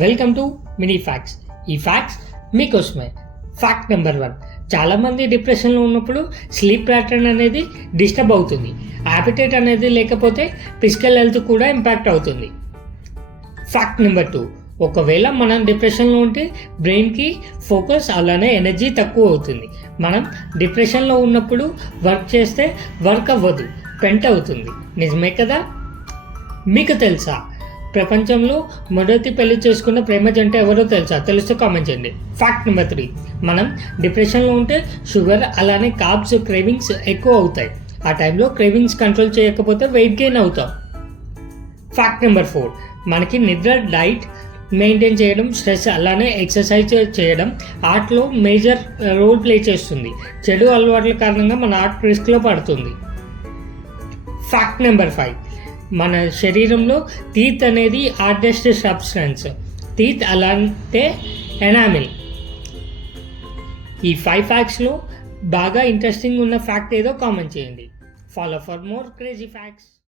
Welcome to mini facts. ఈ facts మీకోసమే. Fact number 1, చాలామంది డిప్రెషన్లో ఉన్నప్పుడు స్లీప్ ప్యాటర్న్ అనేది డిస్టర్బ్ అవుతుంది. యాపిటైట్ అనేది లేకపోతే ఫిజికల్ హెల్త్ కూడా ఇంపాక్ట్ అవుతుంది. ఫ్యాక్ట్ నెంబర్ 2, ఒకవేళ మనం డిప్రెషన్లో ఉంటే బ్రెయిన్కి ఫోకస్ అలానే ఎనర్జీ తక్కువ అవుతుంది. మనం డిప్రెషన్లో ఉన్నప్పుడు వర్క్ చేస్తే వర్క్ అవ్వదు, పెంట్ అవుతుంది. నిజమే కదా? మీకు తెలుసా ప్రపంచంలో మొదటి పెళ్లి చేసుకున్న ప్రేమ జంట ఎవరో తెలుసా? తెలిస్తే కామెంట్ చేయండి. ఫ్యాక్ట్ నెంబర్ 3, మనం డిప్రెషన్లో ఉంటే షుగర్ అలానే కార్బ్స్ క్రేవింగ్స్ ఎక్కువ అవుతాయి. ఆ టైంలో క్రేవింగ్స్ కంట్రోల్ చేయకపోతే వెయిట్ గెయిన్ అవుతాం. ఫ్యాక్ట్ నెంబర్ 4, మనకి నిద్ర, డైట్ మెయింటైన్ చేయడం, స్ట్రెస్ అలానే ఎక్సర్సైజ్ చేయడం ఆర్ట్లో మేజర్ రోల్ ప్లే చేస్తుంది. చెడు అలవాట్ల కారణంగా మన ఆర్ట్ రిస్క్లో పడుతుంది. ఫ్యాక్ట్ నెంబర్ 5, మన శరీరంలో టీత్ అనేది హార్డెస్ట్ సబ్స్టెన్స్. టీత్ అలాంటే ఎనామిల్. ఈ 5 ఫ్యాక్ట్స్లో బాగా ఇంట్రెస్టింగ్ ఉన్న ఫ్యాక్ట్ ఏదో కామెంట్ చేయండి. Follow for more crazy facts.